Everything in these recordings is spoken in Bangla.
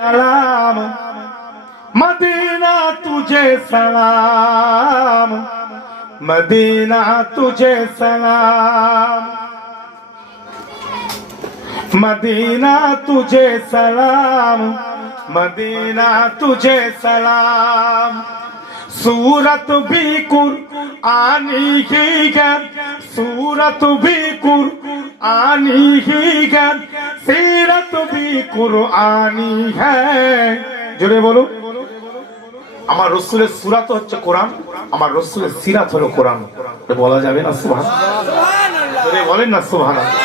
सलाम मदीना तुझे सलाम, मदीना तुझे सलाम, मदीना तुझे सलाम, मदीना तुझे सलाम। सूरत भी कुरआनी ही है, सूरत भी कुरआनी ही है, सीरत भी कुरआनी है। জোরে বলো। আমার রাসূলের সূরাত হচ্ছে কোরআন, আমার রাসূলের সিরাত হলো কোরআন। এটা বলা যাবে না সুবহানাল্লাহ? জোরে বলেন না সুবহানাল্লাহ।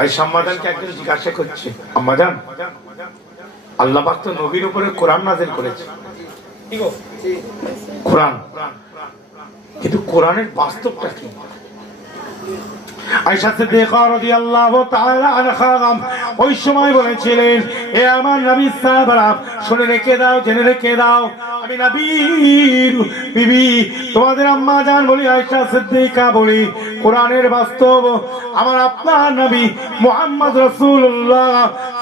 আয়েশা আম্মাজানকে একজন জিজ্ঞাসা করছে, আম্মাজান আল্লাহ পাক তো নবীর উপরে কোরআন নাযিল করেছে, কি গো কোরআন, কিন্তু কোরআনের বাস্তবটা কি? আয়েশা সিদ্দিকা রাদিয়াল্লাহু তাআলা আনহা ওই সময় বলেছিলেন, এ আমার নবী সাহাবারা শুনে রেখে দাও, জেনে রেখে দাও, আমি নবীর বিবি তোমাদের আম্মা জান বলি, আয়েশা সিদ্দিকা বলি, কোরআনের বাস্তব আমার আপনার নবী মুহাম্মদ রাসূলুল্লাহ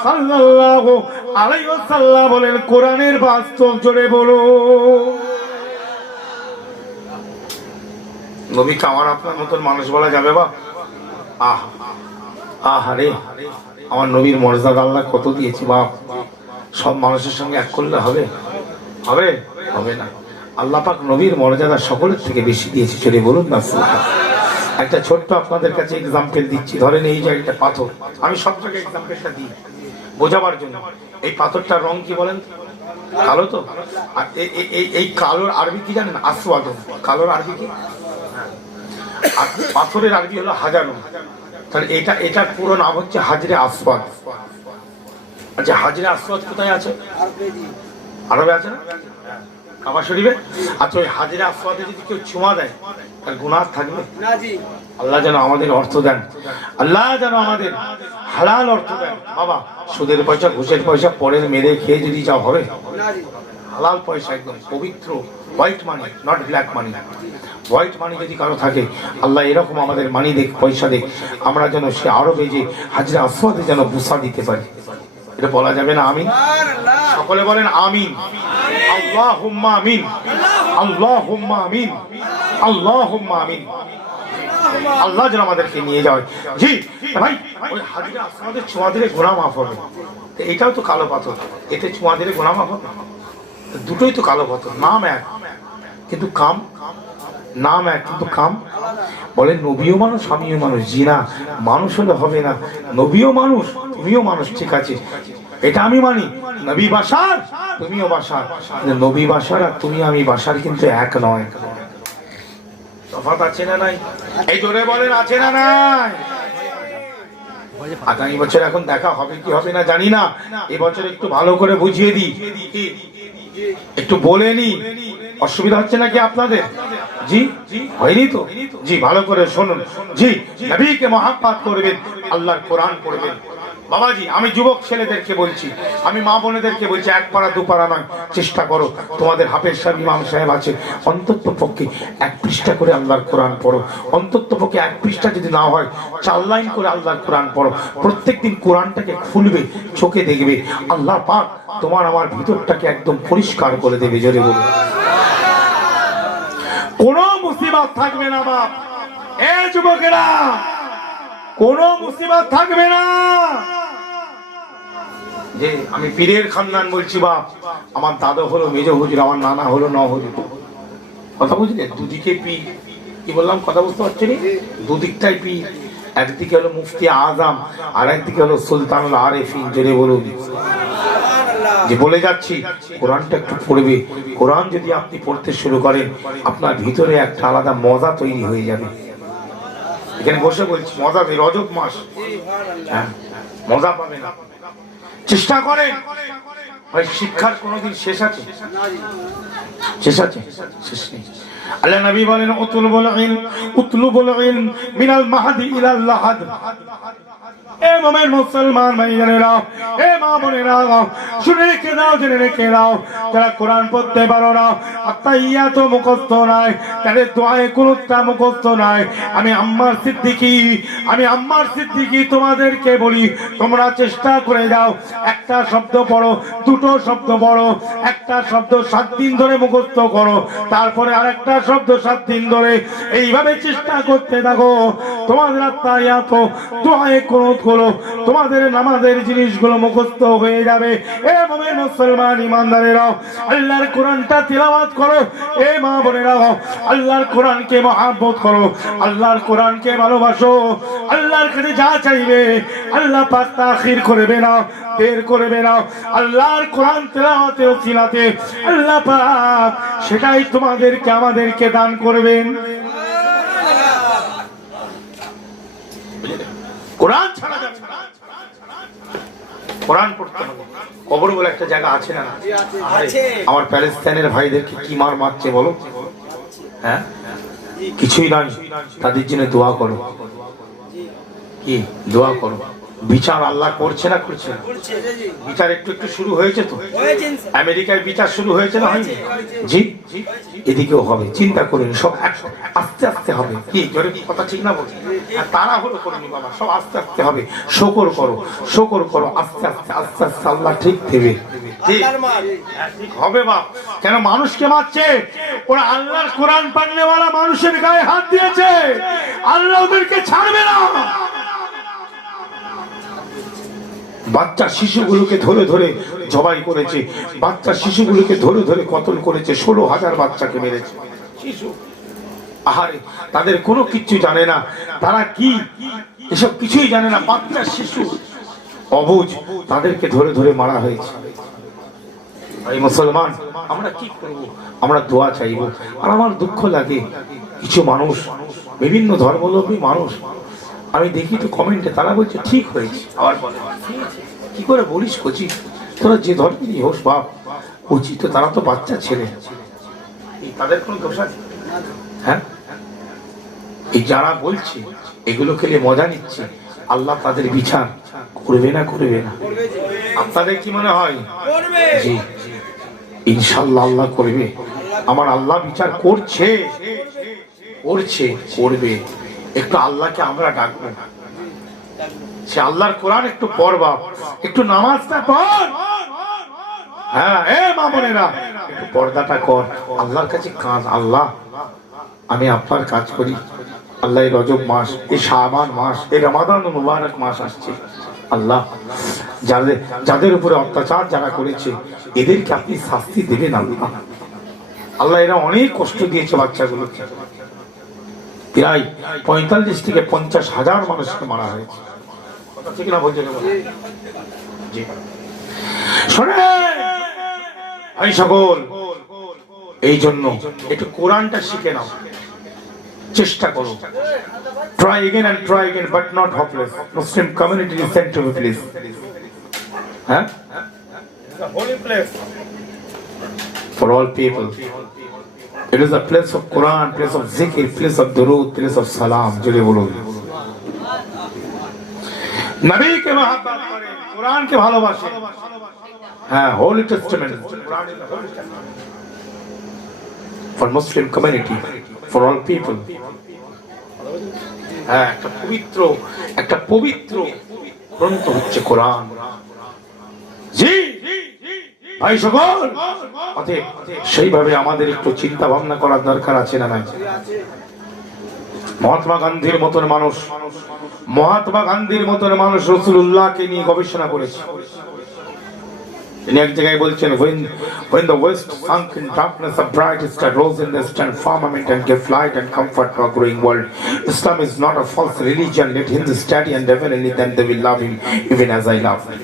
সাল্লাল্লাহু আলাইহি ওয়াসাল্লাম বলেন, কোরআনের বাস্তব জোরে বলো। নবীকে আমার আপনার মতন মানুষ বলা যাবে বা? আহারে আমার নবীর মর্যাদা আল্লাহ কত দিয়েছি বাপ, সব মানুষের সঙ্গে এক করলে হবে? হবে হবে না। আল্লাহ পাক নবীর মর্যাদা সকলের থেকে বেশি দিয়েছে, চলে বলুন না। একটা ছোট্ট আপনাদের কাছে এক্সাম্পল দিচ্ছি, ধরেন এই যে একটা পাথর, আমি সব জায়গায় এক্সাম্পলটা দিই বোঝাবার জন্য। এই পাথরটার রং কি বলেন? কালো তো। আর এই কালোর আরবি কি জানেন? আসওয়াদ। কালোর আরবি কি? আর পাথরের আরবি হলো হাজারো। তাহলে এটার পুরো নাম হচ্ছে হাজরে আসওয়াদ। আচ্ছা, হাজরে আসওয়াদ কোথায় আছে? আরবে আছে না, কাবা শরীফে। আচ্ছা, ওই হাজরে আসওয়াদে যদি কেউ চুমা দেয় তার গুনাহ থাকবে না? জি। আল্লাহ যেন আমাদের অর্থ দেন, আল্লাহ যেন আমাদের হালাল অর্থ দেন। বাবা সুদের পয়সা, ঘুষের পয়সা পরের মেরে খেয়ে যদি যা হবে, হালাল পয়সা একদম পবিত্র, white money, not black money. White মানি যদি কারো থাকে, আল্লাহ এরকম আমাদের মানি দেখ, পয়সা দেখ, আমরা যেন সে আরবে যে হাজরে আসওয়াদে যেন বুসা দিতে পারি। এটা বলা যাবে না? আমিন। সকলে বলেন আমিন। আল্লাহুম্মা আমিন, আল্লাহুম্মা আমিন, আল্লাহুম্মা আমিন। আল্লাহ যেন আমাদেরকে নিয়ে যায়। জি ভাই, ওই হাজরে আসওয়াদের ছোঁয়া দিলে গুনাহ মাফ হবে। এটাও তো কালো পাথর, এতে ছোঁয়া দিলে গুনাহ মাফ হবে? দুটোই তো কালো পাথর, নাম এক কিন্তু কাম, নাম এক কিন্তু কাম। বলে নবীও মানুষ আমিও মানুষ। জি না, মানুষ হলে হবে না, নবীও মানুষ তুমিও মানুষ, ঠিক আছে এটা আমি মানি। নবী বাশার তুমিও বাশার, নবী বাশার আর তুমি আমি বাশার কিন্তু এক নয়। তফাৎ আছে না নাই? এই জোরে বলেন, আছে না নাই? আগামী বছর এখন দেখা হবে কি হবে না জানি না, এবছর একটু ভালো করে বুঝিয়ে দিই, একটু বলে নি। অসুবিধা হচ্ছে নাকি আপনাদের? জি হয়নি তো? জি ভালো করে শুনুন। জি নবীকে মহব্বত করবেন, আল্লাহর কোরআন পড়বেন। বাবাজি আমি যুবক ছেলেদেরকে বলছি, আমি মা বোনেদেরকে বলছি, এক পারা দু পারা নয়, চেষ্টা করো। তোমাদের হাফেজ সাহেব, ইমাম সাহেব আছে, অন্তত পক্ষে এক পৃষ্ঠা করে আল্লাহর কোরআন পড়ো। অন্তত পক্ষে এক পৃষ্ঠা যদি না হয় 4 লাইন করে আল্লাহর কোরআন পড়ো। প্রত্যেকদিন কোরআনটাকে খুলবে, চোখে দেখবে, আল্লাহ পাক তোমার আমার ভিতরটাকে একদম পরিষ্কার করে দেবে। জোরে বলুন। কোনো মুসিবত থাকবে না বাপ, এ যুবকেরা, কোনো মুসিবত থাকবে না। যে আমি পীরের খানদান বলছি বাপ, আমার দাদা হলো মেজ হুজুর, আমার নানা হলো ন হুজুর। কথা বুঝলে? দুদিকে পীর। কি বললাম কথা বুঝতে পারছেন? দুদিকটাই পীর। একদিকে হলো মুফতি আজম, আর একদিকে হলো সুলতানুল আরিফিন। জোরে বলুন। যে বলে যাচ্ছি, কোরআনটা একটু পড়বে। কোরআন যদি আপনি পড়তে শুরু করেন, আপনার ভিতরে একটা আলাদা মজা তৈরি হয়ে যাবে। এখানে বসে বলছি মজা, রজব মাস, মজা পাবে না। চেষ্টা করেন। ভাই শিক্ষার কোনদিন শেষ আছে? শেষ আছে? শেষ নেই। আল্লাহ নবী বলেন, উতলুবুল ইলম মিনাল মাহদি ইলাল লাহাদ। এ মোমেন মুসলমান ভাইজানেরা, এ মা বোনেরা, শুনে রেখে দাও, জেনে রেখে দাও, যারা কোরআন পড়তে পারো না, আত্তাহিয়াত মুখস্থ নাই, তাদের দোয়ায়ে কুনুতটা মুখস্থ নাই, আমি আম্মার সিদ্দিকী তোমাদেরকে বলি, তোমরা চেষ্টা করে যাও, একটা শব্দ পড়ো, দুটো শব্দ পড়ো, একটা শব্দ 7 দিন ধরে মুখস্থ করো, তারপরে আরেকটা শব্দ 7 দিন ধরে, এইভাবে চেষ্টা করতে থাকো, তোমাদের আত্তাহিয়াত দোয়ায়ে কুনুত গুলো, তোমাদের নামাজের জিনিসগুলো মুখস্থ হয়ে যাবে। এ মুমিন মুসলমান ইমানদারেরা, আল্লাহর কোরআনটা তিলাওয়াত করো। এ মা বোনেরা, আল্লাহর কোরআনকে মহব্বত করো, আল্লাহর কোরআনকে ভালোবাসো। আল্লাহর কাছে যা চাইবে আল্লাহ পাক তাখির করবে না, বের করবে না। আল্লাহর কোরআন তেলাওয়াতে ও তিলাতে আল্লাহ পাক সেটাই তোমাদেরকে আমাদেরকে দান করবেন। কোরআন ছাড়া যাবে না, কোরআন পড়তে হবে। কবর বলে একটা জায়গা আছে না? আমার প্যালেস্তাইনের ভাইদেরকে কি মার মারছে বলো? হ্যাঁ, কিছুই নয়, তাদের জন্য দোয়া করো। কি দোয়া করো? বিচার আল্লাহ করছে না করছে না? বিচার একটু একটু শুরু হয়েছে তো, আমেরিকায় বিচার শুরু হয়েছে না হয়নি? জি, এদিকেও হবে, চিন্তা করুন, সব আস্তে আস্তে হবে। কি জোরে কথা ঠিক না বলছি? তারা হলো করুন বাবা, সব আস্তে আস্তে হবে। শকর করো, শকর করো, আস্তে আস্তে আস্তে আস্তে আল্লাহ ঠিক দেবে, ঠিক হবে বাপ। কেন মানুষকে মারছে? ওরা আল্লাহর কোরআন পাঠনেওয়ালা মানুষের গায়ে হাত দিয়েছে, আল্লাহ ওদেরকে ছাড়বে না। বাচ্চা শিশুগুলোকে ধরে ধরে জবাই করেছে, বাচ্চা শিশুগুলোকে ধরে ধরে কতল করেছে, 16,000 বাচ্চাকে মেরেছে শিশু। আহারে, তাদের কোনো কিছু জানে না, তারা কি এসব কিছুই জানে না, বাচ্চা শিশু অবুঝ, তাদেরকে ধরে ধরে মারা হয়েছে। এই মুসলমান, আমরা কি করব? আমরা দোয়া চাইব। আর আমার দুঃখ লাগে, কিছু মানুষ, বিভিন্ন ধর্মাবলম্বী মানুষ, আমি দেখি তো কমেন্টে তারা বলছে ঠিক হয়েছে, আবার বলে কি করে বলিস কচি, তোরা যে ধর্মেরই হোস বাপ, কচি তো তারা তো বাচ্চা ছেলে, তাদের কোনো দোষ আছে? হ্যাঁ, এই যারা বলছে এগুলো খেলে মজা নিচ্ছে, আল্লাহ তাদের বিচার করবে না করবে না? আপনাদের কি মনে হয়? জি, ইনশাআল্লাহ আল্লাহ করবে। আমার আল্লাহ বিচার করছে, করছে, করবে। একটু আল্লাহকে আমরা ডাকবো, সে আল্লাহর কোরআন একটু পড়বা, একটু নামাজটা পড়। হ্যাঁ, এ মা বোনেরা, একটু পর্দাটা কর, আল্লাহর কাছে কাঁদ, আল্লাহ আমি আপনার কাজ করি। আল্লাহ এই রজব মাস, এই শাবান মাস, এই রমাদান মুবারক মাস আসছে, আল্লাহ যাদের উপরে অত্যাচার যারা করেছে এদেরকে আপনি শাস্তি দেবেন আল্লাহ। আল্লাহ এরা অনেক কষ্ট দিয়েছে বাচ্চাগুলোকে, প্রায় 45 থেকে 50,000 মানুষকে মারা হয়েছে, কথা ঠিক না বলছেন? জি, শোনে এই সকল, এই জন্য একটু কোরআনটা শিখে নাও, চেষ্টা করো। Try again and try again, but not hopeless. Muslim community listen to me please. Huh? It's a holy place for all people. It is a place of Quran, place of zikr, place of durood, place of salam. জোরে বলুন। নবীকে মহব্বত করে, কোরআনকে ভালোবাসে। হ্যাঁ, holy testament. Quran is the holy testament for Muslim community, for all people. হ্যাঁ, একটা পবিত্র গ্রন্থ হচ্ছে কোরআন। জি ভাই সকল, অতএব সেইভাবে আমাদের একটু চিন্তা ভাবনা করার দরকার আছে না নাই? মহাত্মা গান্ধীর মতন মানুষ রাসূলুল্লাহকে নিয়ে গবেষণা করেছে। তিনি এক জায়গায় বলছেন, when the west sunk in darkness, a bright star rose in the eastern firmament and gave light and comfort to a growing world. Islam is not a false religion. Let him study and definitely then they will love him even as I love him.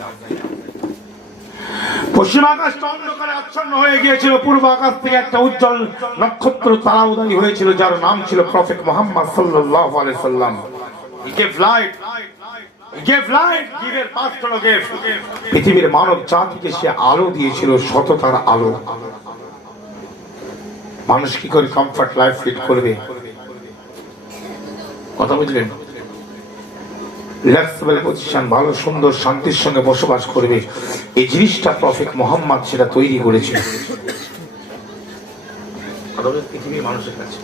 পশ্চিম আকাশটা অন্ধকারে আচ্ছন্ন হয়ে গিয়েছিল, পূর্ব আকাশ থেকে একটা উজ্জ্বল নক্ষত্র তারা উদয় হয়েছিল, যার নাম ছিল প্রফেট মুহাম্মদ সাল্লাল্লাহু আলাইহি সাল্লাম। He gave light. পৃথিবীর মানব জাতিকে সে আলো দিয়েছিল, সততার আলো। মানুষ কি করে কমফর্ট লাইফ লিড করবে, কথা বুঝলেন? রিল্যাক্সেবল পজিশন, ভালো সুন্দর শান্তির সঙ্গে বসবাস করবে, এই জিনিসটা প্রফেট মোহাম্মদ সেটা তৈরি করেছে পৃথিবীর মানুষের কাছে।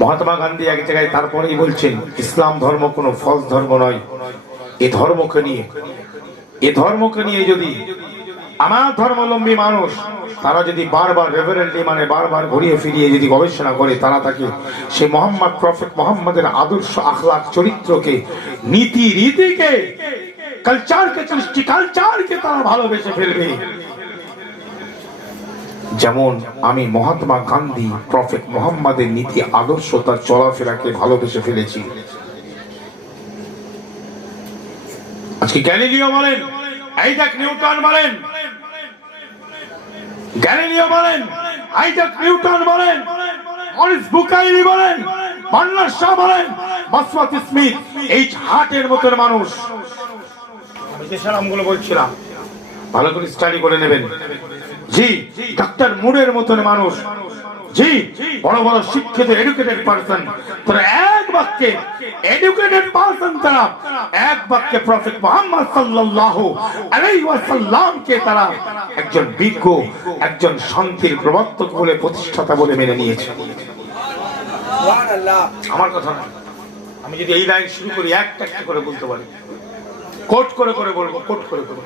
মহাত্মা গান্ধী এক জায়গায় তারপরেই বলছেন, ইসলাম ধর্ম কোনো ফলস ধর্ম নয়। এ ধর্মকে নিয়ে যদি আমার ধর্মাবলম্বী মানুষ তারা যদি বারবার রেভারেন্টলি মানে বারবার ঘুরিয়ে ফিরিয়ে যদি গবেষণা করে, তারা তাকে সে মোহাম্মদ প্রফেট মোহাম্মদের আদর্শ আখলাক চরিত্রকে নীতি রীতিকে কালচারকে সৃষ্টি কালচারকে তারা ভালোবেসে ফেলবে। যেমন আমি মহাত্মা গান্ধী প্রফেট মোহাম্মদের নীতি আদর্শ তার চলাফেরাকে ভালোবেসে ফেলেছি। আজকে গ্যালিলিও বলেন, আইজাক নিউটন বলেন, গ্যালিলিও বলেন, আইজাক নিউটন বলেন, মরিস বুকাইলি বলেন, বার্নার্ড শ বলেন, মাসওয়াত স্মিথ, এইচ হার্টের মতো মানুষ, আমি যে নামগুলো বলছিলাম ভালো করে স্টাডি করে নেবেন। জি, ডক্টর মুরের মতন মানুষ, জি, বড় বড় শিক্ষিত এডুকেটেড পারসন, তারা এক বাক্যে এডুকেটেড পারসন, তারা এক বাক্যে প্রফেট মুহাম্মদ সাল্লাল্লাহু আলাইহি ওয়াসাল্লামকে তারা একজন বিজ্ঞ, একজন শান্তির প্রবর্তক বলে, প্রতিষ্ঠাতা বলে মেনে নিয়েছে। সুবহানাল্লাহ। আমার কথা না, আমি যদি এই লাইন শুরু করি একটা একটা করে বলতে পারি, কোট করে করে বলবো, কোট করে করে।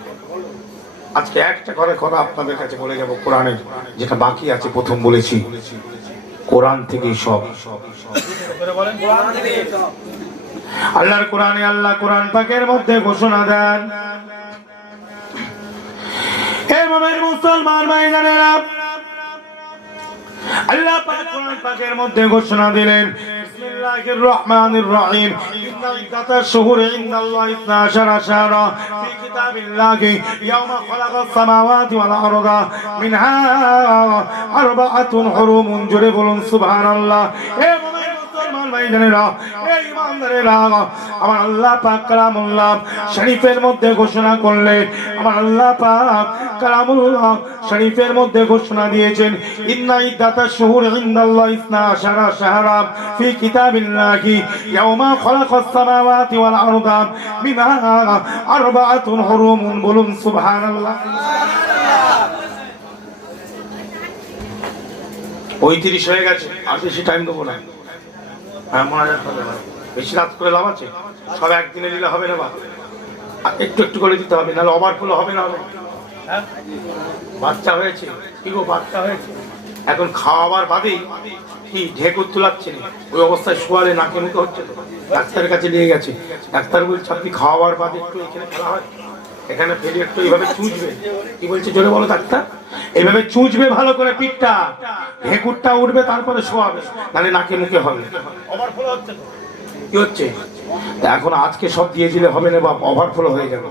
আজকে একটা করে কথা আপনাদের কাছে বলে যাব কোরআনের, যেটা বাকি আছে প্রথম বলেছি, কোরআন থেকেই সব। আল্লাহর কোরআনে আল্লাহ কোরআন পাকের মধ্যে ঘোষণা দেন, হে মুমিন মুসলমান ভাইজানেরা, আল্লাহ পাক কোরআন পাকের মধ্যে ঘোষণা দিলেন, বিসমিল্লাহির রহমানির রহিম, ইন্না ইদ্দাতাশ শুহুরি ইনদাল্লাহি 12 শাহরা ফি কিতাবিল্লাহি ইয়াওমা খালাকাস সামাওয়াতি ওয়াল আরদা মিনহা আরবাআতুন হুরুমুন। জোরে বলুন সুবহানাল্লাহ। হে মুমিন মুসলমান ভাইজানেরা, হে ঈমানদারেরা, আমার আল্লাহ পাক কালামুল্লাহ শরীফের মধ্যে ঘোষণা করলেন, আমার আল্লাহ পাক কালামুল্লাহ শরীফের মধ্যে ঘোষণা দিয়েছেন, ইন্না ইদ্দাতাশ শুহুরি ইনদাল্লাহি 12 শাহরা ফি কিতাবিল্লাহি ইয়াওমা খালাকাস সামাওয়াতি ওয়াল আরদা মিনহা আরবাআতুন হুরুমুন। বলুন সুবহানাল্লাহ। 35 হয়ে গেছে, আর বেশি টাইম দেবো না। হ্যাঁ, মোনাজাত হবে, বেশি রাত করে লাভ আছে, সব একদিনে দিলে হবে না, বা একটু একটু করে দিতে হবে, নাহলে ওভারফ্লো হবে না। হ্যাঁ, বাচ্চা হয়েছে, কি গো বাচ্চা হয়েছে, এখন খাওয়াবার বাদেই কি ঢেকুর তুলাচ্ছে, ওই অবস্থায় শোয়ালে নাকে মুখে হচ্ছে, ডাক্তারের কাছে নিয়ে গেছে, ডাক্তার বলছে আপনি খাওয়াবার বাদে একটু এখানে খেলা হয়, এখানে ফেলে একটু এইভাবে চুঁচবে। কি বলছে জোরে বলো ডাক্তার? এইভাবে চুঁচবে ভালো করে পিঠটা, ঢেকুরটা উঠবে, তারপরে শোয়াবে, নাহলে নাকে মুখে হবে। ওভারফ্লো হচ্ছে তো, কি হচ্ছে এখন? আজকে সব দিয়ে দিলে হবে না বাপ, ওভারফ্লো হয়ে যাবে।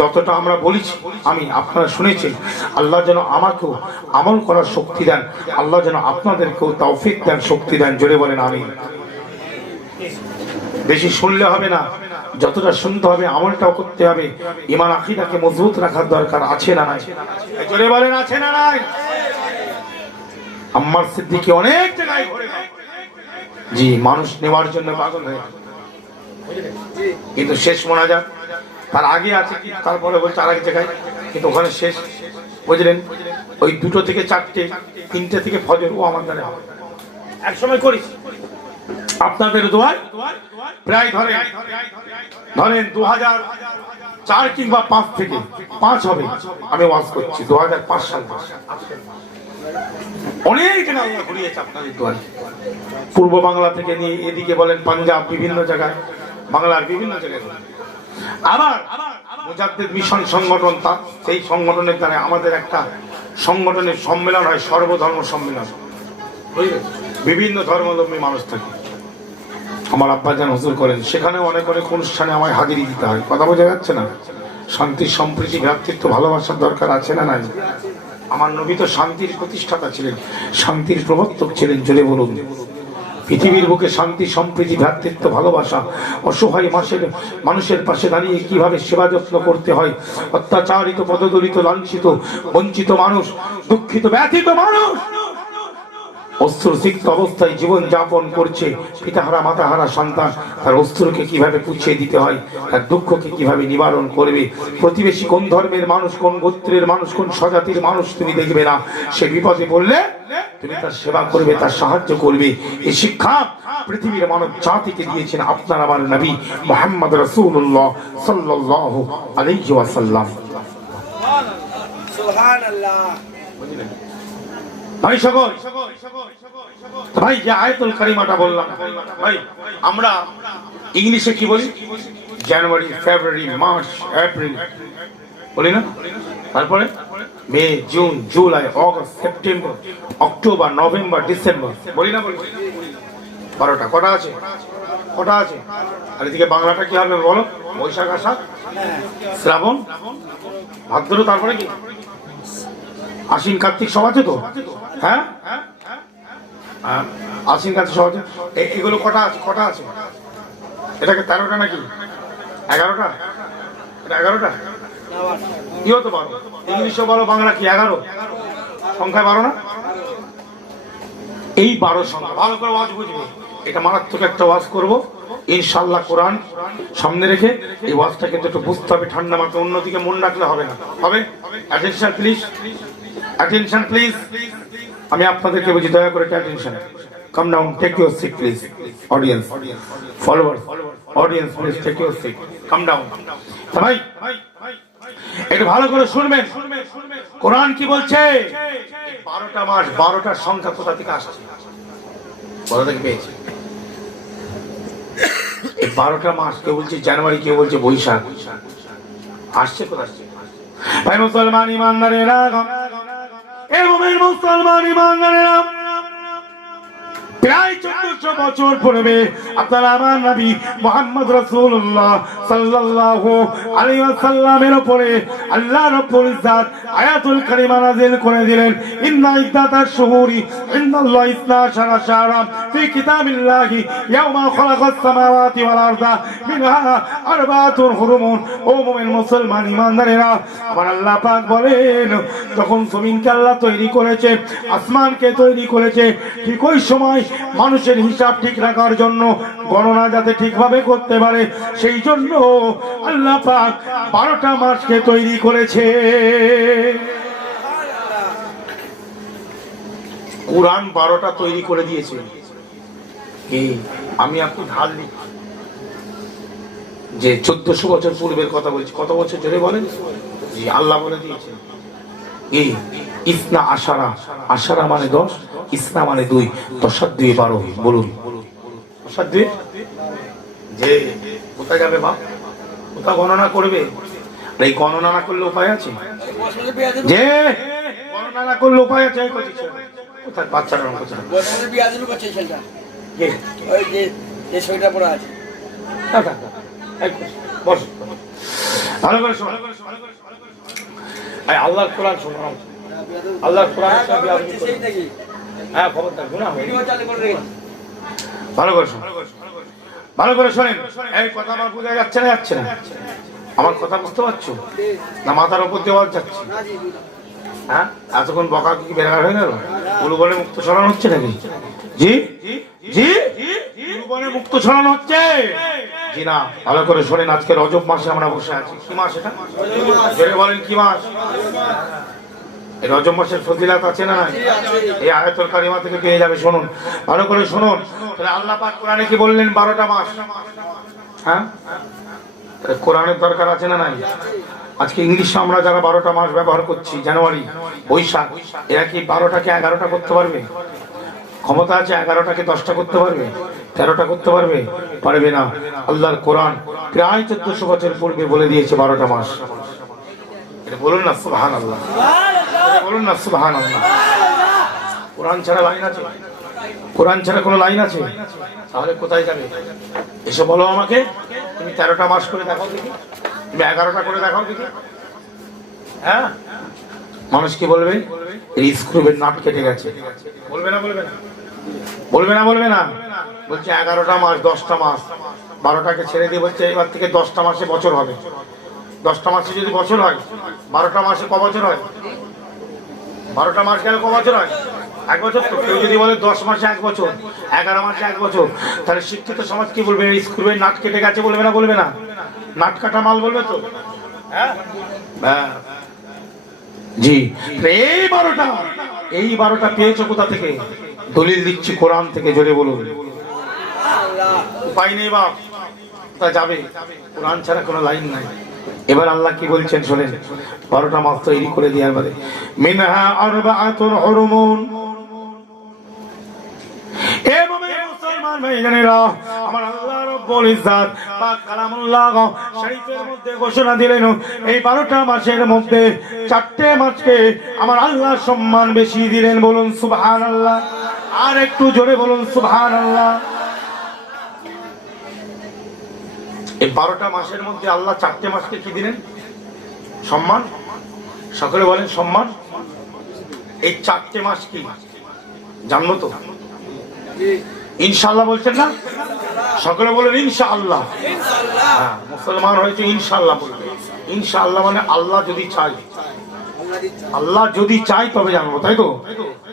যতটা আমরা বলেছি, আমি আপনারা শুনেছেন, আল্লাহ যেন আমাকেও আমল করার শক্তি দেন, আল্লাহ যেন আপনাদেরকেও তৌফিক দেন, শক্তি দেন। জোরে বলেন আমিন। বেশি শুনলে হবে না, যতটা শুনতে হবে আমলটাও করতে হবে। ঈমান আকীদাকে মজবুত রাখার দরকার আছে না নাই? জোরে বলেন আছে না নাই? আম্মার সিদ্দিকী অনেক জায়গায় ঘুরে জি মানুষ নেওয়ার জন্য পাগল হয়ে, কিন্তু শেষ মোনাজাত তার আগে আছে কি, তারপরে বলছে আর এক জায়গায়, কিন্তু ওখানে শেষ, বুঝলেন? ওই 2টো থেকে 4টে, 3টে থেকে ফজর, ও আমার দ্বারা হবে। এক সময় করি আপনাদের দোয়ায় প্রায় ধরেন 2004 কিংবা 5 থেকে 5 হবে, আমি ওয়াজ করছি 2005 সাল। অনেক আল্লাহ ঘুরিয়েছে আপনাদের দোয়ায়, পূর্ব বাংলা থেকে নিয়ে এদিকে বলেন পাঞ্জাব, বিভিন্ন জায়গায়, বাংলার বিভিন্ন জায়গায়। আবার মুজাদ্দিদ মিশন সংগঠন, সেই সংগঠনের দ্বারা আমাদের একটা সংগঠনের সম্মেলন হয়, সর্বধর্ম সম্মেলন, বিভিন্ন ধর্মাবলম্বী মানুষ থাকে। আমার আব্বাজান হুজুর করেন, সেখানে অনেক অনেক অনুষ্ঠানে আমায় হাজিরি দিতে হয়। কথা বোঝা যাচ্ছে না? শান্তি, সম্প্রীতি, ভ্রাতৃত্ব, ভালোবাসার দরকার আছে না নাই? আমার নবী তো শান্তির প্রতিষ্ঠাতা ছিলেন, শান্তির প্রবর্তক ছিলেন। জোরে বলুন। পৃথিবীর বুকে শান্তি, সম্প্রীতি, ভ্রাতৃত্ব, ভালোবাসা, অসহায় মানুষের পাশে দাঁড়িয়ে কিভাবে সেবা যত্ন করতে হয়, অত্যাচারিত, পদদলিত, লাঞ্ছিত, বঞ্চিত মানুষ, দুঃখিত, ব্যথিত মানুষ, অস্ত্রসিক্ত অবস্থায় জীবন যাপন করছে, পিতাহারা মাতাহারা সন্তান, তার অস্ত্রকে কিভাবে পুছিয়ে দিতে হয়, তার দুঃখকে কিভাবে নিবারণ করবে, প্রতিবেশী কোন ধর্মের মানুষ, কোন গোত্রের মানুষ, কোন স্বজাতির মানুষ তুমি দেখবে না, সে বিপদে পড়লে তুমি তার সেবা করবে, তার সাহায্য করবে। এই শিক্ষা পৃথিবীর মানব জাতিকে দিয়েছেন আপনার আমার নবী মুহাম্মদ রাসূলুল্লাহ সাল্লাল্লাহু আলাইহি ওয়াসাল্লাম। সুবহানাল্লাহ। ভাই সকল, ভাই যে আয়াতুল কারিমাটা বললাম, ভাই আমরা ইংলিশে কি বলি? জানুয়ারি, ফেব্রুয়ারি, মার্চ, এপ্রিল বলি না? তারপরে May, June, July, August, September, October, November, December বলি না? বলি 12টা। কটা আছে? কটা আছে? আর এদিকে বাংলাটা কি হবে বলো? বৈশাখ, আষাঢ়, শ্রাবণ, ভাদ্র, তারপরে কি আশ্বিন, কার্তিক সব আছে তো? হ্যাঁ, আশ্বিন, কার্তিক সব আছে। এগুলো কটা আছে? কটা আছে? এটাকে 13টা নাকি 11টা? এটা 11টা। কি হতো 12? ইংলিশও 12, বাংলা কি 11? সংখ্যায় 12 না? এই 12 সংখ্যা ভালো করে ওয়াজ বুঝবে। এটা মারাত্মক একটা ওয়াজ করবো ইনশাআল্লাহ, কোরআন সামনে রেখে। এই ওয়াজটা কিন্তু একটু বুঝতে হবে ঠান্ডা মাথায়, অন্যদিকে মন রাখলে হবে না। হবে? Attention please, attention please. আমি আপনাদেরকে বলছি, দয়া করে attention. Come down, take your seat please. Audience, followers, audience please take your seat, come down. ভাই একটু ভালো করে শুনবেন, কোরআন কি বলছে? 12টা মাস, 12টার সংখ্যা কোথা থেকে আসছে? কোথা থেকে পেয়েছে? এই 12টা মাস, কেউ বলছে জানুয়ারি, কেউ বলছে বৈশাখ, আসছে কোথা? আসছে ভাই মুসলমান ইমানদারেরা, এ মুমিন মুসলমান ইমানদারেরা, প্রায় 1400 বছর পূর্বে আপনার আমার নবী মুহাম্মদ রাসূলুল্লাহ সাল্লাল্লাহু আলাইহি ওয়াসাল্লামের উপরে আল্লাহ রাব্বুল ইজ্জাত আয়াতুল কারিমা নাযিল করে দিলেন। ইন্না ইদ্দাতাশ শুহুরি ইনদাল্লাহি 12 শাহরান ফি কিতাবিল্লাহি ইয়াওমা খালাকাস সামাওয়াতি ওয়াল আরদা মিনহা আরবাতুন হুরুমুন। ও মুমিন মুসলমান ইমানদারেরা, আমার আল্লাহ পাক বলেন, যখন জমিনকে আল্লাহ তৈরি করেছে, আসমানকে তৈরি করেছে, ঠিক ওই সময় মানুষের হিসাব ঠিক রাখার জন্য, গণনা যাতে ঠিকভাবে করতে পারে, সেই জন্য আল্লাহ পাক 12টা মাসকে তৈরি করেছে। কোরআন 12টা তৈরি করে দিয়েছে। আমি আপনি ঢাল দিই যে 1400 বছর পূর্বের কথা বলছি। কত বছর ধরে বলেন? জি, আল্লাহ বলে দিয়েছে ইসনা আশারা, আশারা মানে 10, ইসনা মানে 2, 10 আর 2 12। বলুন 10 আর 2 যে কোথায় যাবে বাপ? কোথা গণনা করবে? এই গণনা না করলে উপায় আছে? যে গণনা না করলে উপায় আছে? কোথায় বাচ্চারা কোথায় ওই যে ছয়টা পড়া আছে। বস, ভালো করে শোনো, আল্লাহর কোরআন শোনো, আল্লাহর কোরআন। হ্যাঁ, খবরদার গুনাহ হবে। ভালো করে শোনো, ভালো করে শোনেন। এই কথা আমার বোঝা যাচ্ছে না? যাচ্ছে না? আমার কথা বুঝতে পারছো না? মাথার উপর দিয়ে আওয়াজ যাচ্ছে? হ্যাঁ, এতক্ষণ বকা কি বেড়া হয়ে গেল? উলুবনে মুক্ত ছড়ানো হচ্ছে নাকি? জি জি, উলুবনে মুক্ত ছড়ানো হচ্ছে? জি না। ভালো করে শোনেন, আজকে রজব মাসে আমরা বসে আছি। কি মাস এটা? জোরে বলেন, কি মাস? এই রজব মাসের ফজিলাত আছে না? এই আয়াতুল কারিমা থেকে পেয়ে যাবে। শুনুন, ভালো করে শুনুন। তাহলে আল্লাহ পাক কোরআনে কি বললেন? 12টা মাস। হ্যাঁ, কোরআনের দরকার আছে না নাই? আজকে ইংলিশে আমরা যারা 12টা মাস ব্যবহার করছি, জানুয়ারি, বৈশাখ, এরা কি 12টাকে 11টা করতে পারবে? ক্ষমতা আছে 11টাকে 10টা করতে পারবে? 13টা করতে পারবে? পারবে না। আল্লাহর কোরআন প্রায় 1400 বছর পূর্বে বলে দিয়েছে 12টা মাস। এটা বলুন না সুবহানাল্লাহ, বলুন না সুবহানাল্লাহ। কোরআন ছাড়া লাইন আছে? কোরআন ছাড়া কোনো লাইন আছে? তাহলে কোথায় যাবে? এসে বলো আমাকে, তুমি 13টা মাস করে দেখাও দেখি, তুমি 11টা করে দেখাও দেখি। হ্যাঁ, মানুষ কি বলবে? এই স্ক্রুবের নাট কেটে গেছে। বলবে না? বলবে না? বলবে না? বলবে না? বলছে 11টা মাস, 10টা মাস, 12টাকে ছেড়ে দিয়ে বলছে এবার থেকে 10টা মাসে বছর হবে। 10টা মাসে যদি বছর হয়, 12টা মাসে ক বছর হয়? 12টা মাস গেলে ক বছর হয়? 1 বছর তো। কেউ যদি বলে 10 মাসে 1 বছর, 11 মাসে 1 বছর, তাহলে শিক্ষিত সমাজ কি বলবে? স্কুলে নাট কেটে গেছে বলবে না? বলবে না? নাট কাটা মাল বলবে তো। হ্যাঁ জি। এই 12টা পেয়েছো কোথা থেকে? দলিল দিচ্ছি কোরআন থেকে, জোরে বলুন। উপায় নেই বাপ, তা যাবে, কোরআন ছাড়া কোনো লাইন নাই। এবার আল্লাহ কি বলছেন শোনেন। 12টা মাস তৈরি করে দেওয়ার পরে মিনহা আরবাআতুন হুরুমুন। মুসলমান ভাইজানেরা, আমার আল্লাহ রাব্বুল ইজ্জত পাক কালামুল্লাহ শরীফের মধ্যে ঘোষণা দিলেন, এই 12টা মাসের মধ্যে 4টে মাসকে আমার আল্লাহ সম্মান বেশি দিলেন। বলুন সুবহানাল্লাহ। আর একটু জোরে বলুন সুবহানাল্লাহ। এই 12টা মাসের মধ্যে আল্লাহ 4টে মাসকে কি দিলেন? সম্মান। সকলে বলেন সম্মান। এই 4টে মাস কি জানবো তো? ইনশাআল্লাহ বলছেন না? সকলে বলেন ইনশাআল্লাহ। হ্যাঁ, মুসলমান হয়েছে ইনশাআল্লাহ বলবে। ইনশাআল্লাহ মানে আল্লাহ যদি চায়, আল্লাহ যদি চায় তবে জানবো, তাই তো?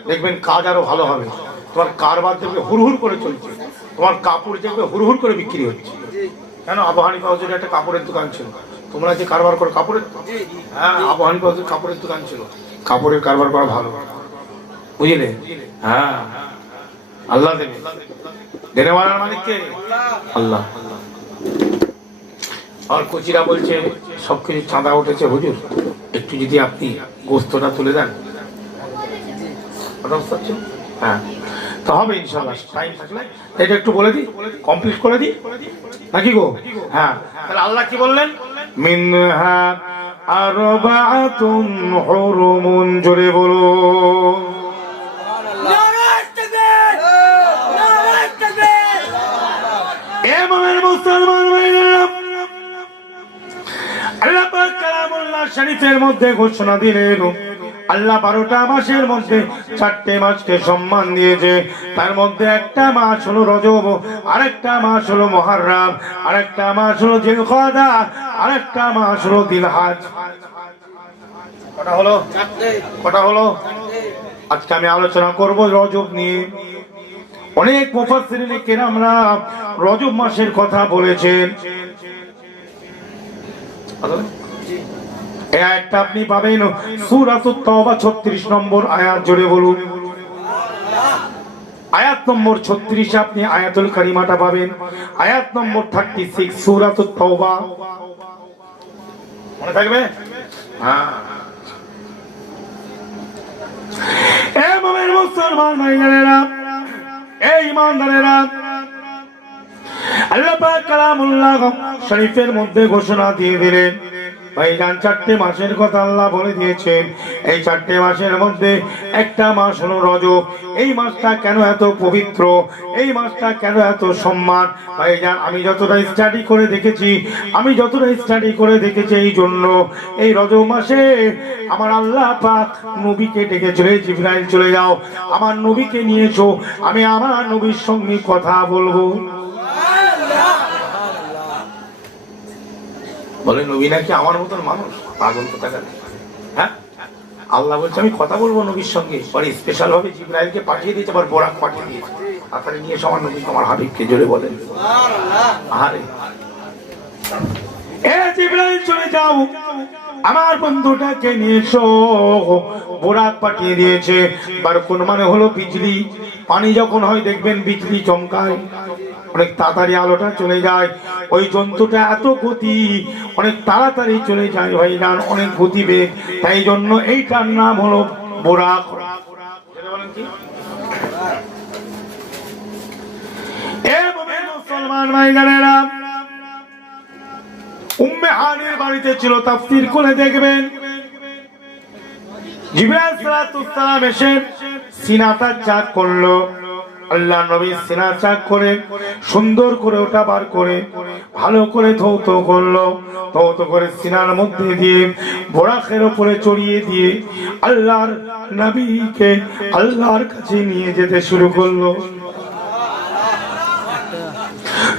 দেখবেন কাজ আরো ভালো হবে। তোমার কারবার দেখবে হুড়হুড় করে চলছে, তোমার কাপড় দেখবে হুড়হুড় করে বিক্রি হচ্ছে। কেন? আবু হানিফা হুজুরের একটা কাপড়ের দোকান ছিল। তোমরা যে কারবার করো কাপড়ের, হ্যাঁ, আবু হানিফা হুজুরের কাপড়ের দোকান ছিল। কাপড়ের কারবার করা ভালো, বুঝলে? হ্যাঁ, আল্লাহ দেবে। দেনেওয়ালার মালিক কে? আল্লাহ। আর কচিরা বলছে সবকিছু চাঁদা উঠেছে হুজুর, একটু যদি আপনি গোস্তটা তুলে দেন। হ্যাঁ, তো হবে ইনশাআল্লাহ, টাইম থাকলে এটা একটু বলে দিই, কমপ্লিট করে দিই নাকি গো? হ্যাঁ, তাহলে আল্লাহ কি বললেন? মিনহা আরবাআতুন হুরুমুন। জোরে বলুন। মুসলমান ভাইরা, আল্লাহ পাক কালামুল্লাহ শরীফের মধ্যে ঘোষণা দিলেন, আল্লাহ 12টা মাসের মধ্যে 4টে মাসকে সম্মান দিয়েছে। তার মধ্যে একটা মাস হলো রজব, আরেকটা মাস হলো মুহররম, আরেকটা মাস হলো জিলকদা, আরেকটা মাস হলো জিলহজ। কটা হলো? কটা হলো? আজকে আমি আলোচনা করব রজব নিয়ে। অনেক মুফাসসিরিনে কেরামরা রজব মাসের কথা বলেছেন। এই আয়াতটা আপনি পাবেন সূরাতুত তাওবা 36 নম্বর আয়াত। জোরে বলুন। আয়াত নম্বর 36 আপনি আয়াতুল কারিমাটা পাবেন। আয়াত নম্বর 36 সূরাতুত তাওবা। মনে থাকবে? হ্যাঁ। এ মুমিন মুসলমান ভাইয়েরা, এই ঈমানদারেরা, আল্লাহ পাক কালামুল্লাহ শরীফের মধ্যে ঘোষণা দিয়ে দিলেন, ভাইজান 4টে মাসের কথা আল্লাহ বলে দিয়েছেন। এই 4টে মাসের মধ্যে একটা মাস হলো রজব। এই মাসটা কেন এত পবিত্র? এই মাসটা কেন এত সম্মান? ভাইজান আমি যতটা স্টাডি করে দেখেছি, এই জন্য এই রজব মাসে আমার আল্লাহ পাক নবীকে ডেকেছিল, জিবরাইল চলে যাও, আমার নবীকে নিয়ে এসো, আমি আমার নবীর সঙ্গে কথা বলবো। বলে নবী নাকি আমার মতন মানুষ? পাগল কোথাকার। হ্যাঁ, আল্লাহ বলছে আমি কথা বলবো নবীর সঙ্গে। পরে স্পেশাল ভাবে জিবরাইলকে পাঠিয়ে দিয়েছে, আবার বোরাক পাঠিয়ে দিয়েছে। তাড়াতাড়ি নিয়ে এসো আমার নবী, আমার হাবিবকে। জোরে বলেন আরে এ জিবরাইল চলে যাও, আমার বন্ধুটাকে নিয়ে এসো। বোরাক পাঠিয়ে দিয়েছে। বারকুন মানে হলো বিজলি। পানি যখন হয় দেখবেন বিজলি চমকায়, অনেক তাড়াতাড়ি আলোটা চলে যায়। ওই জন্তুটা এত গতি, অনেক তাড়াতাড়ি চলে যায় ভাইজান, অনেক গতিবেগ। তাই জন্য এইটার নাম হলো বোরাক। এ মুসলমান ভাইজানেরা, উম্মে হানির বাড়িতে ছিল, তাফসীর করে দেখবেন। জিবরাইল সালাতুস সালাম এসে সিনাটা চাক করলো। আল্লাহ নবী সিনা চাক করে সুন্দর করে ওটা বার করে ভালো করে ধৌত করলো। ধৌত করে সিনার মধ্যে দিয়ে বোরাকের উপরে চড়িয়ে দিয়ে আল্লাহর নবীকে আল্লাহর কাছে নিয়ে যেতে শুরু করলো।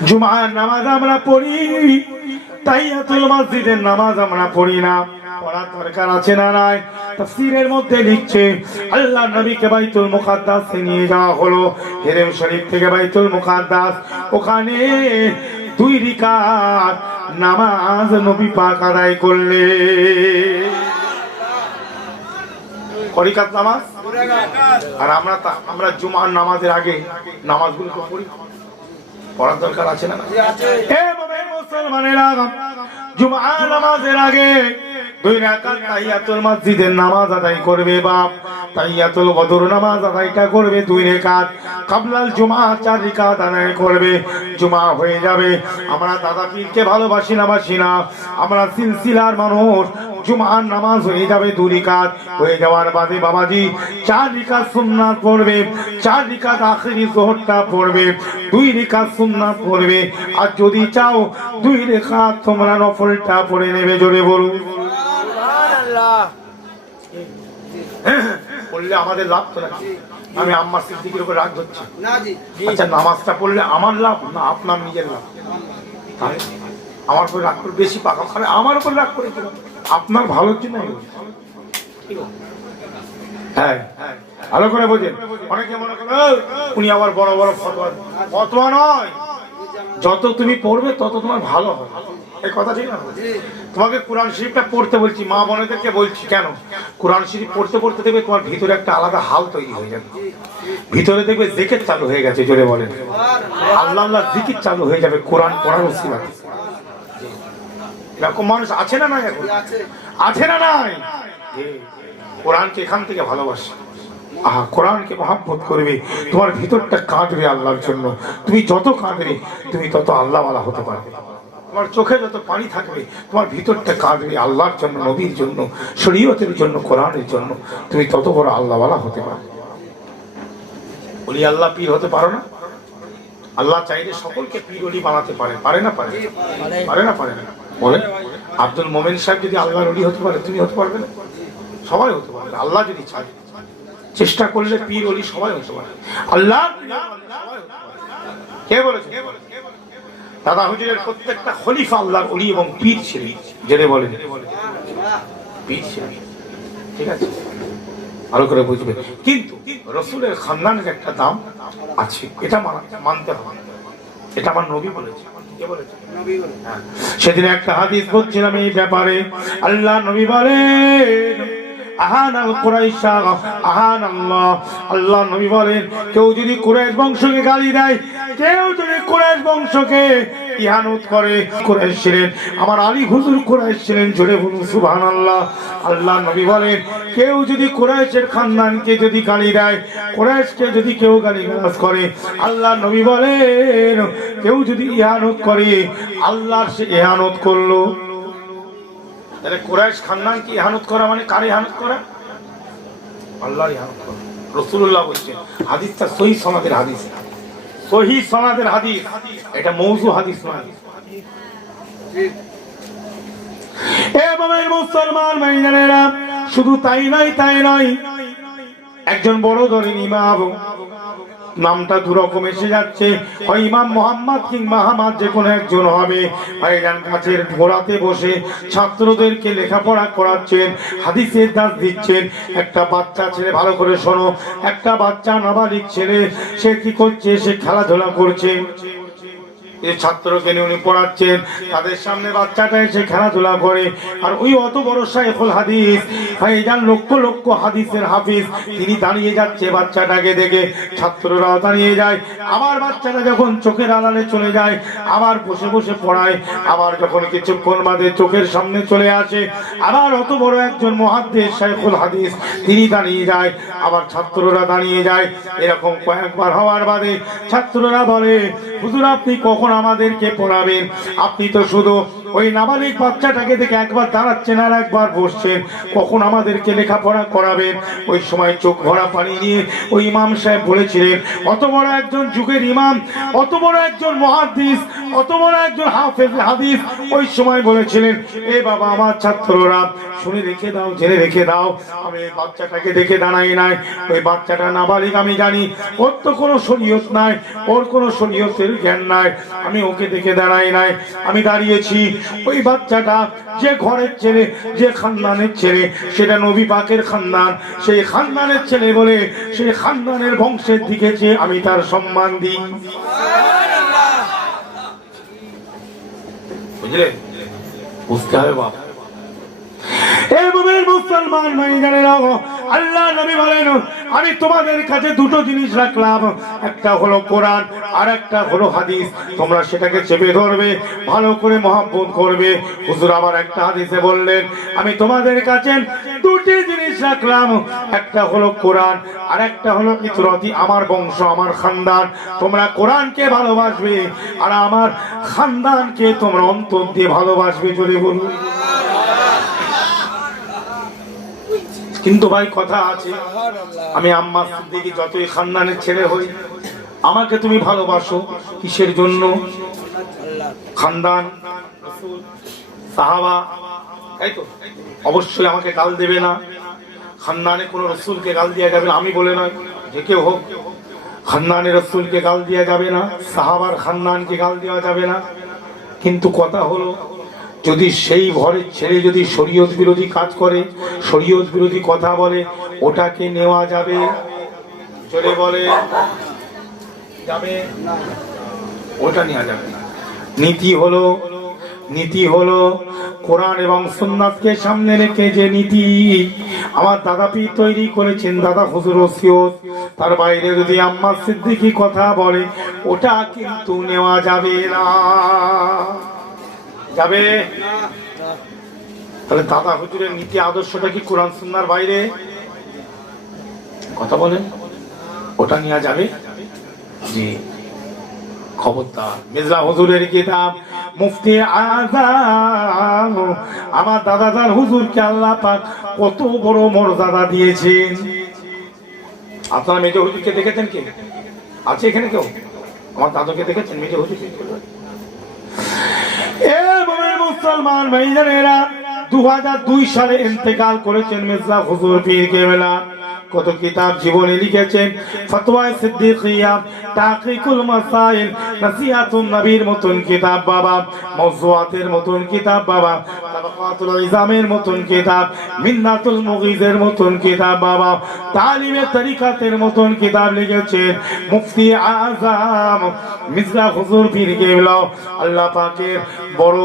জুমার নামাজ আমরা পড়ি, তাহিয়াতুল মসজিদের নামাজ আমরা পড়ি না, পড়ার দরকার আছে না নাই? তাফসীরের মধ্যে লিখছে আল্লাহর নবীকে বাইতুল মুকাদ্দাসে নিয়ে যাওয়া হলো, হেরেম শরীফ থেকে বাইতুল মুকাদ্দাস। ওখানে 2 রাকাত নামাজ নবী পাক আদায় করলেন। করিকাত নামাজ। আর আমরা জুমার নামাজের আগে নামাজগুলো তো পড়ি, পড়ার দরকার আছে না? হে মুসলমানেরা, জুমার নামাজের আগে 2 রাকাত তাহিয়াতুল মসজিদের নামাজ আদায় করবে বাপ। তাহিয়াতুল বদর নামাজ আদায়টা করবে 2 রাকাত। কাবলাল জুমা 4 রাকাত আদায় করবে। জুমা হয়ে যাবে। আমরা দাদা পীরকে ভালোবাসি না বাসি না, আমরা সিলসিলার মানুষ। জুমার নামাজ হয়ে যাবে 2 রাকাত। হয়ে যাওয়ার বাদে বাবাজি 4 রাকাত সুন্নাত পড়বে, 4 রাকাত আখেরি যোহরটা পড়বে, 2 রাকাত সুন্নাত পড়বে। আর যদি চাও 2 রাকাত তোমরা নফলটা পড়ে নেবে। জোরে বলুন সুবহানাল্লাহ। পড়লে আমাদের লাভ তো নাকি? আমি আম্মা সিদ্দিকের উপর রাগ হচ্ছে না জি? আচ্ছা, নামাজটা পড়লে আমার লাভ না আপনার নিজের লাভ? আমার উপর রাগ করে বেশি পাকা খাবে, আমার উপর রাগ করে আপনার ভালোর জন্য। হ্যাঁ, ভালো করে বোঝেন। অনেকে মনে করে উনি আবার বড় বড় ফতোয়া। ফতোয়া নয়, যত তুমি পড়বে তত তোমার ভালো হবে। এই কথা ঠিক না? তোমাকে কোরআন শরীফটা পড়তে বলছি, মা বোনেদেরকে বলছি কেন? কোরআন শরীফ পড়তে পড়তে দেখবে তোমার ভিতরে একটা আলাদা হাল তৈরি হয়ে যাবে। ভিতরে দেখবে জিকির চালু হয়ে গেছে। জোরে বলেন আল্লাহ আল্লাহ জিকির চালু হয়ে যাবে কোরআন পড়ার উসিলাতে। এরকম মানুষ আছে না নাই? এখন আছে না নাই? কোরআনকে এখান থেকে ভালোবাসে, কোরআনকে মহব্বত করবে, তোমার ভিতরটা কাঁদবে আল্লাহর জন্য। তুমি যত কাঁদবে তুমি তত আল্লাহওয়ালা হতে পারবে। তোমার চোখে যত পানি থাকবে তোমার ভিতরটা কাঁদবে আল্লাহর জন্য, নবীর জন্য, শরীয়তের জন্য, কোরআনের জন্য। তুমি তত বড় আল্লাহওয়ালা হতে পারবে। বলি আল্লাহ পীর হতে পারো না? আল্লাহ চাইলে সকলকে পীর ওলি বানাতে পারে। পারে না? পারে না? পারে না? বলেন। আব্দুল মোমেন সাহেব যদি আল্লাহর ওলি হতে পারে, তুমি হতে পারবে না? সবাই হতে পারবে আল্লাহ যদি চায়। চেষ্টা করলে পীর ওলি সবাই হতে পারে। আল্লাহ কে বলেছে? দাদা হুজুরের প্রত্যেকটা খলিফা আল্লাহর ওলি এবং পীর ছিলেন। জেনে বলেন পীর ছিলেন। ঠিক আছে, ভালো করে বুঝবে। কিন্তু রসুলের খানদানের একটা দাম আছে, এটা মানতে হবে। এটা আমার নবী বলেছে। সেদিন একটা হাদিস বলছিলাম এই ব্যাপারে। আল্লাহ নবী বলেন আহানাল কুরাইশা আহানাল্লাহ। আল্লাহ নবী বলেন কেউ যদি কুরাইশ বংশকে গালি দেয়, কেউ যদি কুরাইশ বংশকে ইহানত করে, কুরাইশ ছিলেন আমার আলী হুজুর, কুরাইশ ছিলেন। জোরে বলুন সুবহানাল্লাহ। আল্লাহ নবী বলেন কেউ যদি কুরাইশের খানদানকে যদি গালি দেয়, কুরাইশকে যদি কেউ গালিগালাজ করে, আল্লাহ নবী বলেন কেউ যদি ইহানত করে, আল্লাহর সে ইহানত করলো। তাহলে কুরাইশ খানদানকে ইহানত করা মানে কার ইহানত করা? আল্লাহর ইহানত করা। রাসূলুল্লাহ বলেছেন, হাদিসটা সহিহ সনদের হাদিস, সহিহ সনদের হাদিস, এটা মওযু হাদিস নয়। এভাবে মুসলমান ভাইয়েরা, শুধু তাই নয়, একজন বড় ধরেন ইমাম, নামটা দুরকম এসে যাচ্ছে, হয় ইমাম মোহাম্মদ কিংবা আহমদ, যে কোনো একজন হবে। ভাইজান গাছের গোড়াতে বসে ছাত্রদেরকে লেখাপড়া করাচ্ছেন, হাদিসের দাস দিচ্ছেন। একটা বাচ্চা ছেলে, ভালো করে শোনো, একটা বাচ্চা নাবালিগ ছেলে, সে কি করছে? সে খেলাধুলা করছে। এই ছাত্রকে নিয়ে উনি পড়াচ্ছেন, তাদের সামনে বাচ্চাটা এসে খেলাধুলা করে। আর ওই অত বড় শাইখুল হাদিস, ভাইজান লক্ষ লক্ষ হাদিসের হাফিজ, তিনি দাঁড়িয়ে যাচ্ছে বাচ্চাটাকে দেখে। ছাত্ররা দাঁড়িয়ে যায়। আবার বাচ্চাটা যখন চোখের আড়ালে চলে যায়, আবার বসে বসে পড়ায়। আবার যখন কিছুক্ষণ বাদে চোখের সামনে চলে আসে, আবার অত বড় একজন মুহাদ্দিস শাইখুল হাদিস, তিনি দাঁড়িয়ে যায়। আবার ছাত্ররা দাঁড়িয়ে যায়। এরকম কয়েকবার হওয়ার বাদে ছাত্ররা বলে, হুজুর আপনি কখন আমাদেরকে পড়াবেন? আপনি তো শুধু ওই নাবালিক বাচ্চাটাকে দেখে একবার দাঁড়াচ্ছেন আর একবার বসছেন, কখন আমাদেরকে লেখাপড়া করাবেন? ওই সময় চোখ ভরা পানি নিয়ে ওই ইমাম সাহেব বলেছিলেন, অত বড় একজন যুগের ইমাম, অত বড় একজন মুহাদ্দিস, অত বড় একজন হাফেজ হাদিস, ওই সময় বলেছিলেন, এ বাবা আমার ছাত্ররা শুনে রেখে দাও, জেনে রেখে দাও, আমি এই বাচ্চাটাকে দেখে দাঁড়াই নাই। ওই বাচ্চাটা নাবালিক আমি জানি, ওর তো কোনো শরীয়ত নাই, ওর কোনো শরীয়তের জ্ঞান নাই, আমি ওকে দেখে দাঁড়াই নাই। আমি দাঁড়িয়েছি ওই বাচ্চাটা যে ঘরের ছেলে, যে খানদানের ছেলে, সেটা নবী পাকের খানদান। সেই খানদানের ছেলে বলে সেই খানদানের বংশের দিকে যে আমি তার সম্মান দিই। বুঝলে? বুঝতে হবে বাবা। মুসলমান ভাইজানেরা, আল্লাহ নবী বলেন আমি তোমাদের কাছে দুটো জিনিস রাখলাম, একটা হলো কোরআন আর একটা হলো হাদিস। তোমরা সেটাকে চেপে ধরবে, ভালো করে মহব্বত করবে। হুজুর আবার একটা হাদিসে বললেন আমি তোমাদের কাছে দুটি জিনিস রাখলাম, একটা হলো কোরআন আর একটা হলো ইতরতি, আমার বংশ, আমার খানদান। তোমরা কোরআনকে ভালোবাসবে আর আমার খানদানকে তোমরা অন্তর দিয়ে ভালোবাসবে। জোরে বলুন। কিন্তু ভাই কথা আছে, আমি আম্মা সিদ্দিকী যতই খানদানের ছেলে হই, আমাকে তুমি ভালোবাসো কিসের জন্য? খানদান, রাসূল, সাহাবা, তাই তো? অবশ্যই আমাকে গাল দেবে না। খানদানে কোনো রাসূলকে গাল দেওয়া যাবে না, আমি বলে নয়, যে কেউ হোক। খানদানে রাসূলকে গাল দেওয়া যাবে না, সাহাবার খানদানকে গাল দেওয়া যাবে না। কিন্তু কথা হলো, যদি সেই ঘরের ছেলে যদি শরীয়ত বিরোধী কাজ করে, শরীয়ত বিরোধী কথা বলে, ওটাকে নেওয়া যাবে? চলে বলে যাবে না, ওটা নেওয়া যাবে না। নীতি হলো কোরআন এবং সুন্নাতকে সামনে রেখে যে নীতি আমার দাদা পীর তৈরি করেছেন, দাদা হুজুর ওসিয়ত, তার বাইরে যদি আম্মা সিদ্দিকী কথা বলে, ওটা কিন্তু নেওয়া যাবে না। যাবে? তাহলে দাদা হুজুরের নীতি আদর্শটা কি কোরআন সুন্নাহর বাইরে? কথা বলেন, ওটা নেওয়া যাবে? জি, খবরদার। মির্জা হুজুরের কিতাব মুফতি আযম, আমার দাদাজান হুজুরকে আল্লাহ পাক কত বড় মর্যাদা দিয়েছেন। আপনারা মেজো হুজুরকে দেখেছেন? কি আছে এখানে কেউ আমার দাদাকে দেখেছেন মেজো হুজুরকে? মুসলমান ভাইজানেরা, 2002 সালে ইন্তেকাল করেছেন মির্জা হুজুর পীর কেবলা। কত কিতাব জীবনে লিখেছেন, ফতোয়ায়ে সিদ্দিকিয়া, তাহকিকুল মাসাইল, নাসিহাতুন নবীর মতন কিতাব বাবা, মাওযুআতের মতন কিতাব বাবা, তাবাকাতুল ইজামের মতন কিতাব, মিন্নাতুল মুগীজের মতন কিতাব বাবা, তালিমে তরিকাতের মতন কিতাব লিখেছেন মুফতি আযম মির্জা হুজুর পীর কেবলা। আল্লাহ পাকের বড়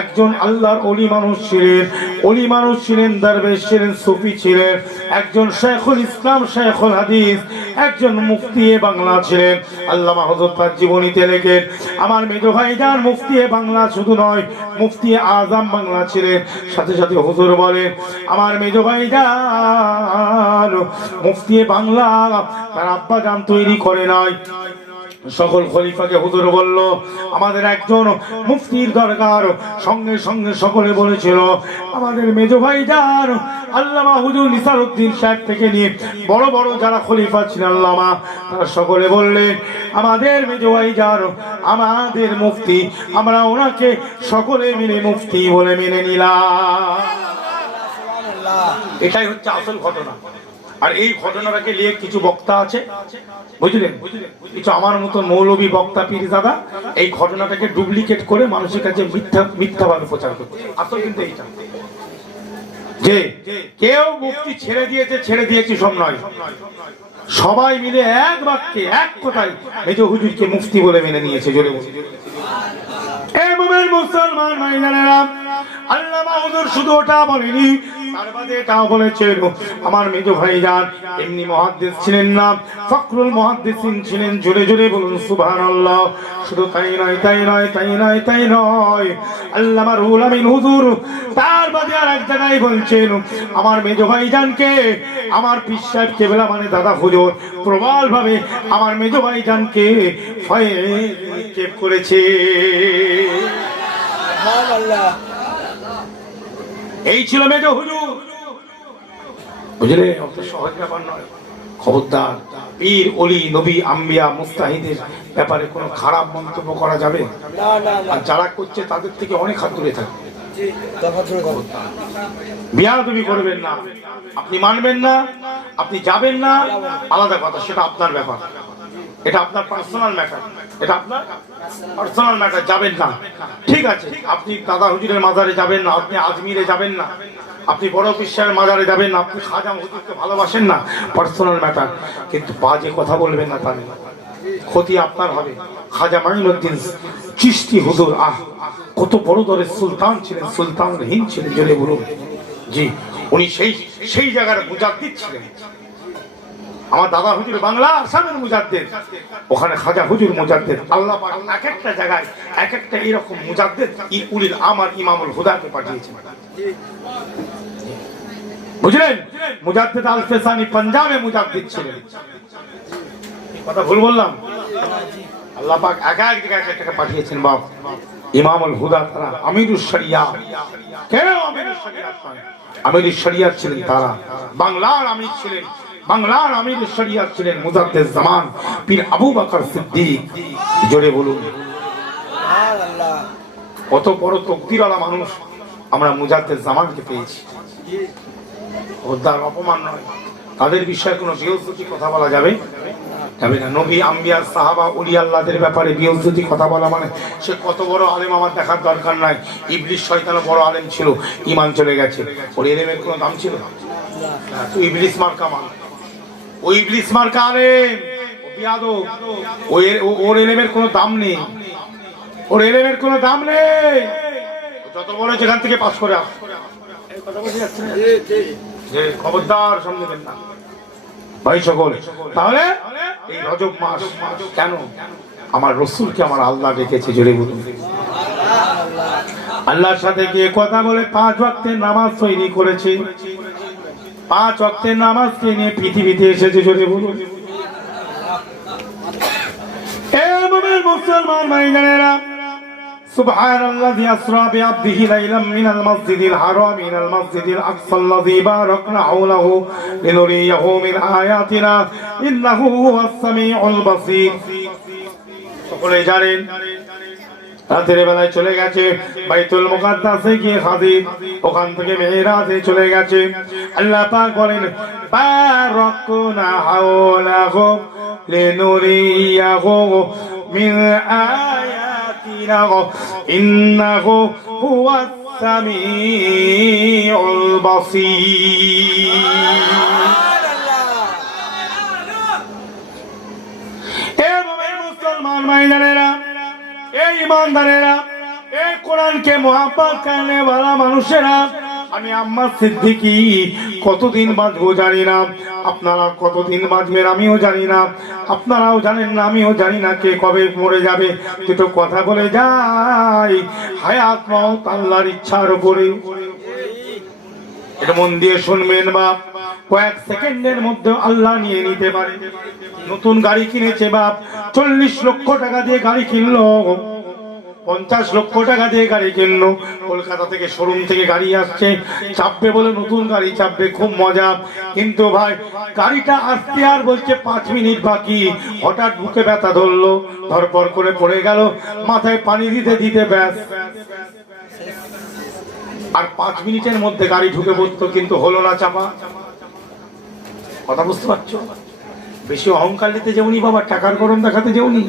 একজন আল্লাহর ওলি মানুষ ছিলেন, ওলি মানুষ ছিলেন, দরবেশ ছিলেন, সুফি ছিলেন, একজন শাইখুল ইসলাম, শাইখুল হাদিস, একজন মুফতি বাংলা ছিলেন। আল্লামা হযরত পাক জীবনীতে লেখেন, আমার মেজো ভাইজান মুফতি বাংলা শুধু নয়, মুফতি আযম বাংলা ছিলেন। সাথে সাথে হুজুর বলেন, আমার মেজো ভাইজান মুফতি বাংলা তার আব্বা জান তৈরি করে নাই। সকল খলিফাকে হুজুর বলল আমাদের একজন মুফতির দরকার। সঙ্গে সঙ্গে সকলে বলেছিল আমাদের মেজো ভাইজান আল্লামা হুজুর নিসারউদ্দিন সাহেব থেকে নিয়ে বড় বড় যারা খলিফা ছিলেন আল্লামা, তারা সকলে বললেন আমাদের মেজো ভাইজান আমাদের মুফতি, আমরা ওনাকে সকলে মিলে মুফতি বলে মেনে নিলাম। এটাই হচ্ছে আসল ঘটনা। আর এই ঘটনাটাকে নিয়ে কিছু বক্তা আছে, বুঝলেন, কিছু আমার মতো মৌলবী বক্তা পীরজাদা এই ঘটনাটাকে ডুপ্লিকেট করে মানুষের কাছে মিথ্যাভাবে প্রচার করছে। আসল কিন্তু এইটা যে কেউ মুফতি ছেড়ে দিয়েছে সব নয়, সবাই মিলে এক বাক্যে এক কথায় মেজো হুজুরকে মুফতি বলে মেনে নিয়েছে। জোরে মুসলমান ভাইজানেরা, আল্লামা হুজুর শুধু ওটা বলেনি, তার বাদে এটাও বলেছেন আমার মেজো ভাইজান এমনি মুহাদ্দিস ছিলেন না, ফখরুল মুহাদ্দিসিন ছিলেন। জোরে জোরে বলুন সুবহানাল্লাহ। শুধু তাই নয়, আল্লামা রুহুল আমিন হুজুর তার বাদে আর এক জায়গায় বলছেন আমার মেজো ভাইজানকে আমার পীর সাহেব কেবলা মানে দাদা হুজুর প্রবল ভাবে আমার মেজো ভাইজানকে ফয়েজ করেছে। এই ছিল মেজো হুজুর, বুঝলে? অত সহজ ব্যাপার নয়। খবরদার, পীর ওলি নবী আম্বিয়া মুস্তাহিদের ব্যাপারে কোনো খারাপ মন্তব্য করা যাবে না, আর যারা করছে তাদের থেকে অনেক হাত দূরে থাকবে। বিয়াদবি করবেন না, আপনি মানবেন না, আপনি যাবেন না, আলাদা কথা, সেটা আপনার ব্যাপার। এটা আপনার পার্সোনাল ম্যাটার, এটা আপনার পার্সোনাল ম্যাটার, যাবেন না, ঠিক আছে। আপনি দাদা হুজুরের মাজারে যাবেন না, আপনি আজমিরে যাবেন না, আপনি বড় পীরের মাজারে যাবেন না, আপনি খাজা হুজুরকে ভালোবাসেন না, পার্সোনাল ম্যাটার। কিন্তু বাজে কথা বলবেন না, তাহলে ক্ষতি আপনার হবে। খাজা মাইনুদ্দিন চিশতি হুজুর, কত বড় দরের সুলতান ছিলেন, সুলতান হিন্দ ছিলেন, জোরে বলুন। জি, উনি সেই জায়গার মুজাদ্দিদ ছিলেন। আমার দাদা হুজুর বাংলা আসামের মুজাদ্দিদ, ওখানে খাজা হুজুর মুজাদ্দিদ। আল্লাহ পাক এক একটা জায়গায় এক একটা এরকম মুজাদ্দিদ উলিল আমার ইমামুল হুদাকে পাঠিয়েছেন, বুঝলেন? মুজাদ্দিদ আল ফেসানি পাঞ্জাবে মুজাদ্দিদ ছিলেন। কথা ভুল বললাম? আল্লাহ পাক এক এক জায়গায় এক একটা পাঠিয়েছেন। বাপ ইমামুল হুদা তারা আমিরুশ শরিয়াহ, কেন আমিরুশ শরিয়াহ? আমিরুশ শরিয়াহ ছিলেন তারা, বাংলার আমির ছিলেন, বাংলার আমিরুশ শরিয়াহ ছিলেন মুজাদ্দিদ জামান পীর আবু বকর সিদ্দিক। জোরে বলুন সুবহানাল্লাহ। কত বড় তকদিরওয়ালা মানুষ আমরা মুজাদ্দিদ জামানকে পেয়েছি। ওদার অপমান নয়, তাদের বিষয়ে কোনো বিয়োজ্যতি কথা বলা যাবে যাবে না। নবী আম্বিয়া সাহাবা ওলি আল্লাহদের ব্যাপারে বিয়োজ্যতি কথা বলা মানে সে কত বড় আলেম আমার দেখার দরকার নাই। ইবলিস শয়তানও বড় আলেম ছিল, ঈমান চলে গেছে, ওর ইলমের কোনো দাম ছিল না। তুই ইবলিস মার্কা মান, ওই ইবলিস মার্কা আলেম, ও বিয়াদব, ওর ইলমের কোনো দাম নেই, ওর ইলমের কোনো দাম নেই। যত বড় যেখান থেকে পাস করে আস, এই কথা বুঝে যাচ্ছে না যে খবরদার সামনে দেন না ভাই সকল। তাহলে এই রজব মাস কেন? আমার রসুলকে আমার আল্লাহ ডেকেছে, জোরে বলুন আল্লাহর সাথে গিয়ে কথা বলে 5 ওয়াক্তের নামাজ তৈরি করেছে, 5 ওয়াক্তের নামাজকে নিয়ে পৃথিবীতে এসেছে, জোরে বলুন। এ মুমিন মুসলমান ভাইজানেরা, সুবহানাল্লাযী আসরা বিআবদিহি লাইলাম মিনাল মাসজিদিল হারাম ইলাল মাসজিদিল আকসাল্লাযী বারাকনা হাওলাহু লিনুরিয়াহু মিন আয়াতিনা ইন্নাহু হুয়াস সামিউল বাসীর। সকলে জানেন রাতের বেলায় চলে গেছে বাইতুল মুকাদ্দাসে গিয়ে হাজির, ওখান থেকে মিরাজে চলে গেছে। আল্লাহ পাক বলেন বারাকনা হাওলাহু লিনুরিয়াহু মিন আয়াতিনা ইন্নাহু হুয়াস সামিউল বাসীর। হে মুসলমান ভাইজানেরা, এই ইমানদারেরা, এই কোরআনকে মুহাব্বত করনে वाला মানুষেরা, আমি আম্মা সিদ্দিকী কতদিন বাঁচবো জানি না, আপনারা কতদিন বাঁচবেন আমিও জানি না, আপনারাও জানেন না, আমিও জানি না কে কবে মরে যাবে। কিন্তু কথা বলে যাই, হায়াত মওত আল্লাহর ইচ্ছার উপরে। এটা মন দিয়ে শুনবেন বাপ, কয়েক সেকেন্ডের মধ্যে আল্লাহ নিয়ে নিতে পারে। নতুন গাড়ি কিনেছে বাপ, 40 লক্ষ টাকা দিয়ে গাড়ি কিনলো, 50 লক্ষ টাকা দিয়ে গাড়ি কিনলো। কলকাতা থেকে শোরুম থেকে গাড়ি আসছে, চাপবে বলে নতুন গাড়ি চাপবে, খুব মজা। কিন্তু ভাই গাড়িটা আসতে আর বলছে 5 মিনিট বাকি, হঠাৎ বুকে ব্যথা ধরলো, ধরপর করে পড়ে গেল, মাথায় পানি দিতে দিতে ব্যাস, আর 5 মিনিটের মধ্যে গাড়ি ঢুকে পড়তো, কিন্তু হলো না চাপা। কথা বুঝতে পারছো? বেশি অহংকার নিতে যেমনি বাবা, টাকার গরম দেখাতে যেমনি,